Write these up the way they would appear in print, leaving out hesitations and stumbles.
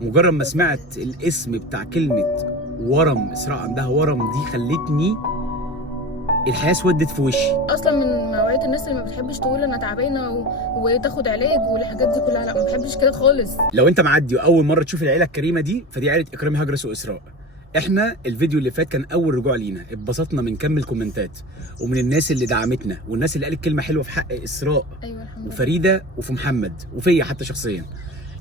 مجرد ما سمعت الاسم بتاع كلمة ورم، إسراء عندها ورم، دي خلتني الحياة اسودت في وشي. اصلا من نوعيه الناس اللي ما بتحبش تقول انا تعبانه وتاخد علاج والحاجات دي كلها، لا ما بحبش كده خالص. لو انت معدي واول مرة تشوف العيلة الكريمة دي، فدي عيلة إكرامي هجرس وإسراء. احنا الفيديو اللي فات كان اول رجوع لينا، اتبسطنا من كم الكومنتات ومن الناس اللي دعمتنا والناس اللي قالت كلمة حلوة في حق إسراء. ايوه الحمد لله. وفريدة وفي محمد وفيا حتى شخصيا.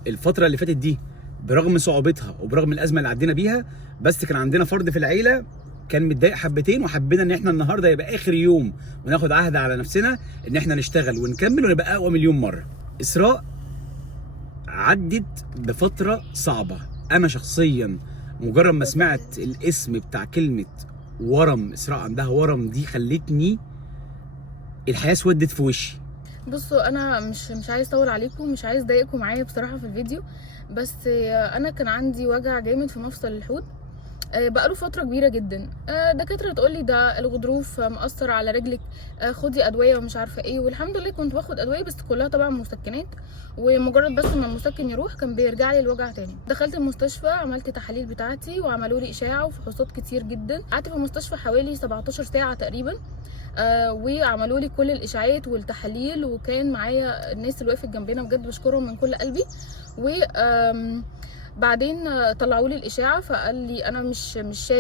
الفترة اللي فاتت دي برغم صعوبتها وبرغم الأزمة اللي عدينا بيها، بس كان عندنا فرد في العيلة كان متضايق حبتين، وحبينا ان احنا النهارده يبقى اخر يوم وناخد عهد على نفسنا ان احنا نشتغل ونكمل ونبقى اقوى مليون مره. اسراء عدت بفتره صعبه. انا شخصيا مجرد ما سمعت الاسم بتاع كلمه ورم، اسراء عندها ورم، دي خلتني الحياه اسودت في وشي. بصوا انا مش عايز اطول عليكم، مش عايز اضايقكم معايا بصراحه في الفيديو، بس انا كان عندي وجع جامد في مفصل الحوض بقاله فتره كبيره جدا. دكاتره تقول لي ده الغضروف مأثر على رجلك، خدي ادويه ومش عارفه ايه، والحمد لله كنت باخد ادويه بس كلها طبعا مسكنات، ومجرد بس ما المسكن يروح كان بيرجع لي الوجع تاني. دخلت المستشفى، عملت تحاليل بتاعتي وعملوا لي اشاعه وفحوصات كتير جدا. قعدت في المستشفى حوالي 17 ساعه تقريبا، وعملوا لي كل الاشاعات والتحاليل، وكان معايا الناس اللي وقفت جنبنا بجد بشكرهم من كل قلبي. و بعدين طلعوا لي الاشاعه، فقال لي انا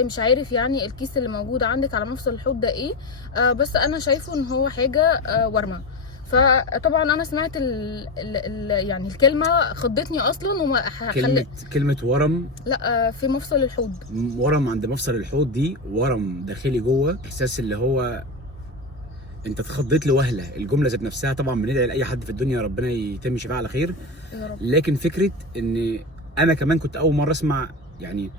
مش عارف يعني الكيس اللي موجود عندك على مفصل الحوض ده ايه، بس انا شايفه ان هو حاجه ورمه. فطبعا انا سمعت يعني الكلمه خضتني اصلا وما كلمه ورم. لا في مفصل الحوض. ورم عند مفصل الحوض دي ورم داخلي جوه، احساس اللي هو انت اتخضيت لوهله. الجمله ذات نفسها طبعا بندعي لاي حد في الدنيا ربنا يتم شفاعه على خير يا رب. لكن فكره ان انا كمان كنت اول مره اسمع يعني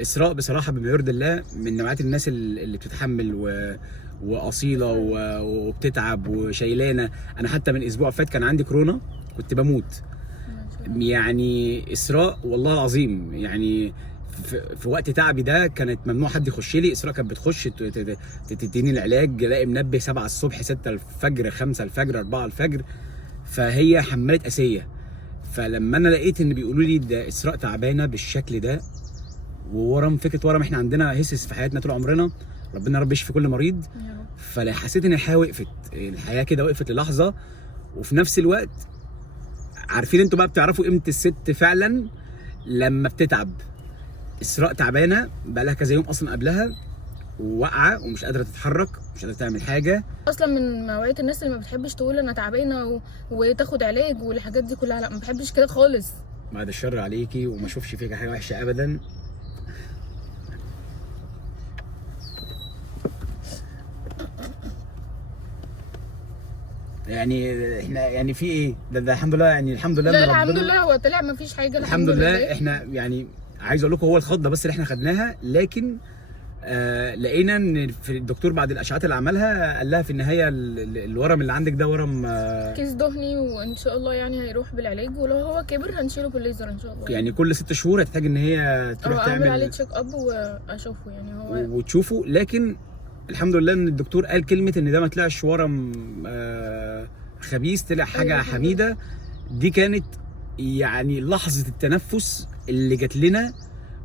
اسراء بصراحه بما يرضي الله من نوعيات الناس اللي بتتحمل واصيله وبتتعب وشيلانه. انا حتى من اسبوع فات كان عندي كورونا كنت بموت. يعني اسراء والله العظيم يعني في وقت تعبي ده كانت ممنوع حد يخش لي. اسراء كانت بتخش تديني العلاج، الاقي منبه 7 الصبح 6 الفجر 5 الفجر 4 الفجر. فهي حماله اسيه. فلما انا لقيت ان بيقولوا لي ده اسراء تعبانه بالشكل ده وورم، فكره ورم احنا عندنا هسس في حياتنا طول عمرنا، ربنا رب يشفي كل مريض. فحسيت ان الحياه وقفت، الحياه كده وقفت للحظه. وفي نفس الوقت عارفين انتوا بقى بتعرفوا قيمه الست فعلا لما بتتعب. اسراء تعبانه بقى لها كذا يوم اصلا قبلها، واقعه ومش قادره تتحرك، مش قادره تعمل حاجه. اصلا من نوعيه الناس اللي ما بتحبش تقول انا تعبانه وتاخد علاج والحاجات دي كلها، لا ما بحبش كده خالص. بعد الشر عليكي وما اشوفش فيك حاجه وحشه ابدا. يعني احنا يعني في ايه ده الحمد لله، يعني الحمد لله. لا الحمد لله هو طلع ما فيش حاجه الحمد لله. احنا يعني عايز اقول لكم هو الخضه بس اللي احنا خدناها، لكن لقينا ان في الدكتور بعد الاشعاعات اللي عملها قال لها في النهايه الورم اللي عندك ده ورم كيس دهني، وان شاء الله يعني هيروح بالعلاج، ولو هو كبر هنشيله بالليزر ان شاء الله. يعني كل 6 شهور هتحتاج ان هي تروح تعمل اعمل عليه تشيك اب واشوفه يعني هو وتشوفه. لكن الحمد لله ان الدكتور قال كلمه ان ده ما طلعش ورم خبيث، طلع حاجه أيوة حميده. دي كانت يعني لحظه التنفس اللي جات لنا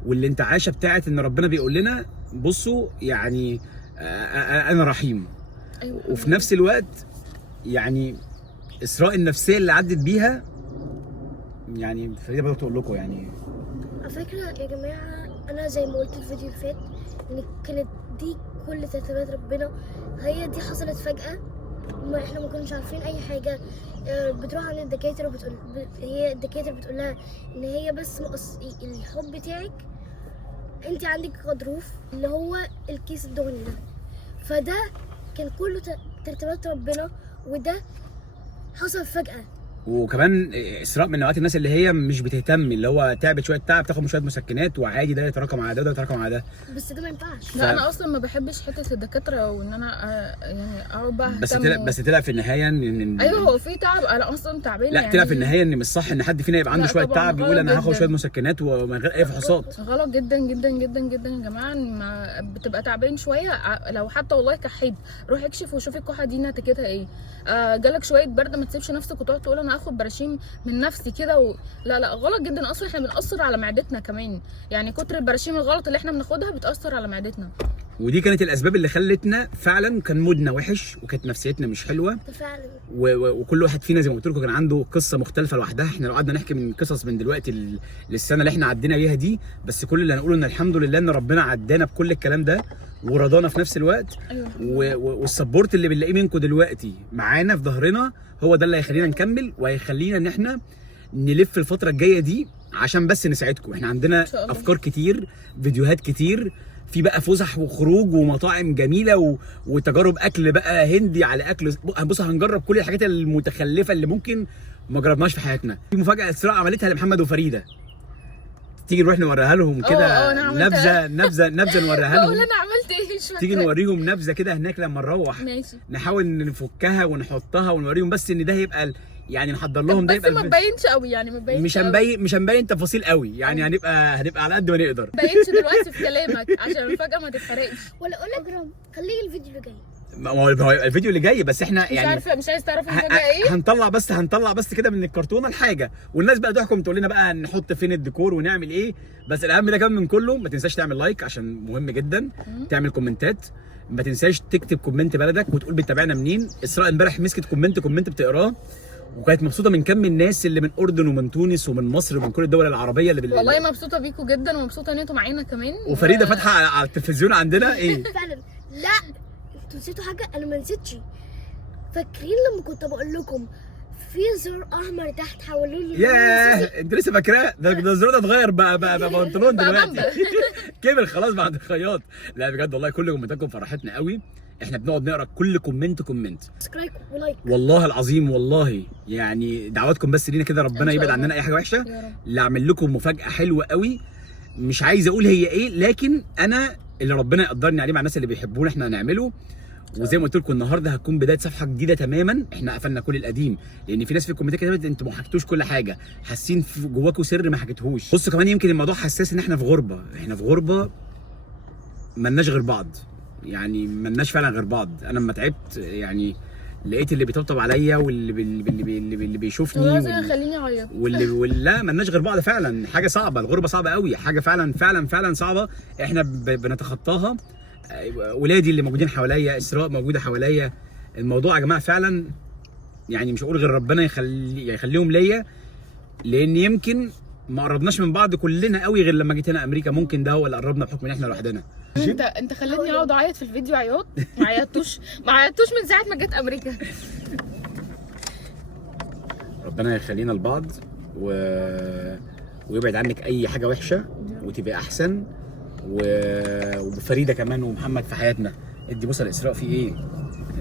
والانتعاشه بتاعت ان ربنا بيقول لنا بصوا يعني انا رحيم. أيوة. وفي نفس الوقت يعني اسراء النفسيه اللي عدت بيها، يعني فريده بدات تقول لكم يعني على فكره يا جماعه، انا زي ما قلت الفيديو اللي فات ان كانت دي كل ترتيبات ربنا، هي دي حصلت فجاه، احنا ما كناش عارفين اي حاجه. بتروح عند الدكاتره وبتقول هي الدكاتره بتقول لها ان هي بس الحب بتاعك، انت عندك غضروف اللي هو الكيس الدهني ده. فده كان كله ترتيبات ربنا، وده حصل فجأة. وكمان اسراء من نوعيات الناس اللي هي مش بتهتم، اللي هو تعبت شويه تعب تاخد شويه مسكنات وعادي ده يتراكم على ده وده يتراكم على ده. بس ده ما ينفعش. لا انا اصلا ما بحبش حته الدكاتره وان انا يعني اقعد بقى بس طلع في النهايه ان ايوه هو في تعب، انا اصلا تعبانه. لا يعني طلع في النهايه ان مش صح ان حد فينا يبقى عنده شويه تعب يقول انا هاخد شويه مسكنات ومن غير اي فحوصات. غلط جدا جدا جدا جدا يا جماعه. ما بتبقى تعبان شويه لو حتى والله كحيت روح اكشف وشوف الكحه دي نتيجتها ايه. جالك شويه برد ما تسيبش نفسك وتقعد تقول انا انا اخد براشيم من نفسي كده لا غلط جدا. اصلا احنا بنأثر على معدتنا كمان، يعني كتر البراشيم الغلط اللي احنا بناخدها بتأثر على معدتنا. ودي كانت الاسباب اللي خلتنا فعلا كان مودنا وحش وكانت نفسيتنا مش حلوه فعلا. وكل واحد فينا زي ما قلت لكم كان عنده قصه مختلفه لوحدها. احنا لو قعدنا نحكي من قصص من دلوقتي للسنه اللي احنا عدينا بيها دي، بس كل اللي هنقوله ان الحمد لله ان ربنا عدانا بكل الكلام ده ورضانا في نفس الوقت. ايوه. والسبورت اللي بنلاقيه منكم دلوقتي معانا في ظهرنا هو ده اللي هيخلينا نكمل وهيخلينا ان احنا نلف الفتره الجايه دي عشان بس نساعدكم. احنا عندنا افكار كتير، فيديوهات كتير، في بقى فسح وخروج ومطاعم جميله وتجارب اكل بقى هندي على اكل. بص هنجرب كل الحاجات المتخلفه اللي ممكن ما جربناش في حياتنا. في مفاجاه اسراء عملتها لمحمد وفريده، تيجي نروح نوريها لهم كده نبذه نوريها لهم. انا عملت ايه؟ مش تيجي نوريهم نبذه كده هناك لما نروح. ماشي. نحاول نفكها ونحطها ونوريهم بس ان ده هيبقى يعني نحضر لهم ده يبقى بس ما تبينش قوي، يعني ما تبينش مش هنبين تفاصيل قوي، يعني هنبقى على قد ما نقدر. ما تبينش دلوقتي في كلامك عشان المفاجاه ما تتحرقش. ولا اقول لك خليه الفيديو اللي جاي. ما هو الفيديو اللي جاي، بس احنا يعني مش عارفه، مش عايز تعرف المفاجاه ايه. هنطلع بس كده من الكرتونه الحاجه، والناس بقى تحكم تقول لنا بقى نحط فين الديكور ونعمل ايه. بس الاهم ده كمان من كله، ما تنساش تعمل لايك عشان مهم جدا، تعمل كومنتات، ما تنساش تكتب كومنت بلدك وتقول بتتابعنا منين. اسراء امبارح مسكت كومنت بتقراه وكانت مبسوطه من كم الناس اللي من اردن ومن تونس ومن مصر ومن كل الدول العربيه اللي والله مبسوطه بيكم جدا ومبسوطه ان انتوا معانا كمان. وفريده فاتحه على التلفزيون عندنا ايه. فعلا. لا انتوا نسيتوا حاجه، انا ما نسيتش. فاكرين لما كنت بقول لكم في زر احمر تحت حولوه لي؟ ياه انت لسه فاكراه؟ ده الزرار ده اتغير بقى بنطلون دلوقتي. كبر خلاص بعد الخياط. لا بجد والله كل كومنتاتكم فرحتنا قوي. احنا بنقعد نقرا كل كومنت. سبسكرايب ولايك والله العظيم، والله يعني دعواتكم بس لينا كده، ربنا يبعد عننا اي حاجه وحشه. اللي اعمل لكم مفاجاه حلوه قوي، مش عايز اقول هي ايه، لكن انا اللي ربنا يقدرني عليه مع الناس اللي بيحبونا احنا هنعمله. وزي ما قلت لكم النهارده هتكون بدايه صفحه جديده تماما. احنا قفلنا كل القديم، لان في ناس في الكومنتات كتبت انتوا ما حكيتوش كل حاجه، حاسين جواكم سر ما حكيتوهوش. بصوا كمان يمكن الموضوع حساس ان احنا في غربه، ملناش غير بعض، يعني ملناش فعلا غير بعض. انا لما تعبت يعني لقيت اللي بيطبطب عليا واللي بيشوفني والله خليني اعيط لا ملناش غير بعض. فعلا حاجه صعبه، الغربه صعبه قوي، حاجه فعلا صعبه احنا بنتخطاها. ولادي اللي موجودين حواليا، اسراء موجوده حواليا. الموضوع يا جماعه فعلا يعني مش هقول غير ربنا يخليهم ليا، لان يمكن ما قربناش من بعض كلنا قوي غير لما جيت هنا امريكا. ممكن ده هو اللي قربنا بحكم ان احنا لوحدنا. انت خليتني اقعد اعيط في الفيديو عياط. ما عيطتوش من ساعه ما جيت امريكا. ربنا يخلينا لبعض ويبعد عنك اي حاجه وحشه وتبقى احسن. وفريده كمان ومحمد في حياتنا. ادي بوسه لاسراء. في ايه؟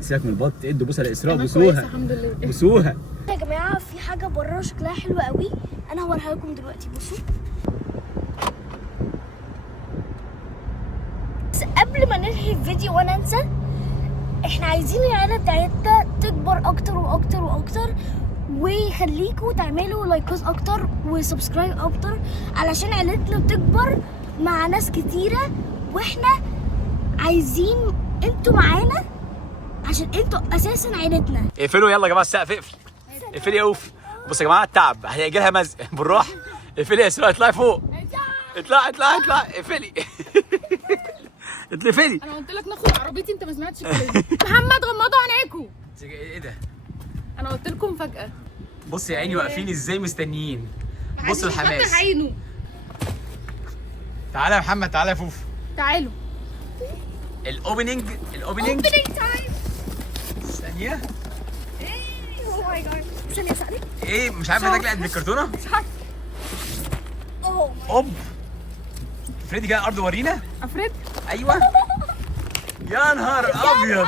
سيبك من البط، ادي بوسه لاسراء، بوسوها الحمد لله. بوسوها يا جماعه. في حاجه بره شكلها حلو قوي، انا هوريها لكم دلوقتي. بصوا، بس قبل ما ننهي الفيديو وانا انسى، احنا عايزين العيله بتاعتنا تكبر اكتر واكتر واكتر، ويخليكوا تعملوا لايكات اكتر وسبسكرايب اكتر علشان عيلتنا تكبر مع ناس كتيره. واحنا عايزين انتوا معانا عشان انتوا اساسا عيلتنا. اقفلوا يلا يا جماعه السقف. اقفلي يا اوف. بصوا يا جماعه التعب هيجي لها مزق بالراحه. اقفلي يا اسراء، اطلعي فوق. اطلعي اقفلي. اتلفلي. انا قلت لك ناخد عربيتي، انت ما سمعتش كلامي. محمد غمضوا عينيكم. ايه ده؟ انا قلت لكم فجأة. بص يا عيني واقفين ازاي مستنيين. بصوا الحماس. فتح عينه. تعالى يا محمد، تعالى يا فوف. تعالوا. الاوبننج تايم. ثانية. اوه ماي جاد. ثانية سعدي. ايه مش عارف تاكل قد الكرتونة؟ اوه اوب. فريدي جاي الارض ورينا. افرد. ايوه. يا نهار ابيض.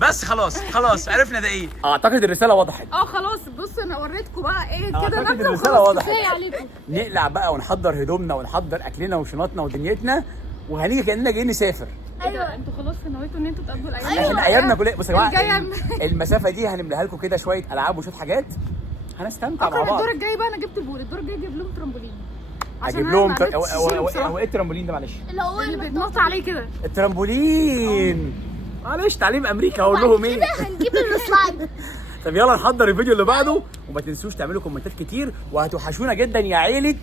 بس خلاص عرفنا ده ايه. اعتقد الرسالة وضحت. خلاص. بص انا وريتكم بقى ايه كده. اعتقد الرسالة وضحت. نقلع بقى ونحضر هدومنا ونحضر اكلنا وشنطنا ودنيتنا، وهنيجي كاننا جايين نسافر. ايوه انتوا خلاص نويتوا ان انتوا تقضوا الايام. احنا ايامنا كلها. بصوا يا جماعه المسافه دي هنملاها لكم كده شويه العاب وشويه حاجات هنستمتع مع بعض. الدور الجاي بقى انا جبت البول، الدور الجاي اجيب لهم ترامبولين. اجيب لهم هو ايه الترامبولين ده؟ معلش اللي بتنط عليه كده. الترامبولين معلش تعليم امريكا. هقول لهم ايه؟ كده هنجيب السلايد. طب يلا نحضر الفيديو اللي بعده وما تنسوش تعملوا كومنتات كتير، وهتوحشونا جدا يا عيله.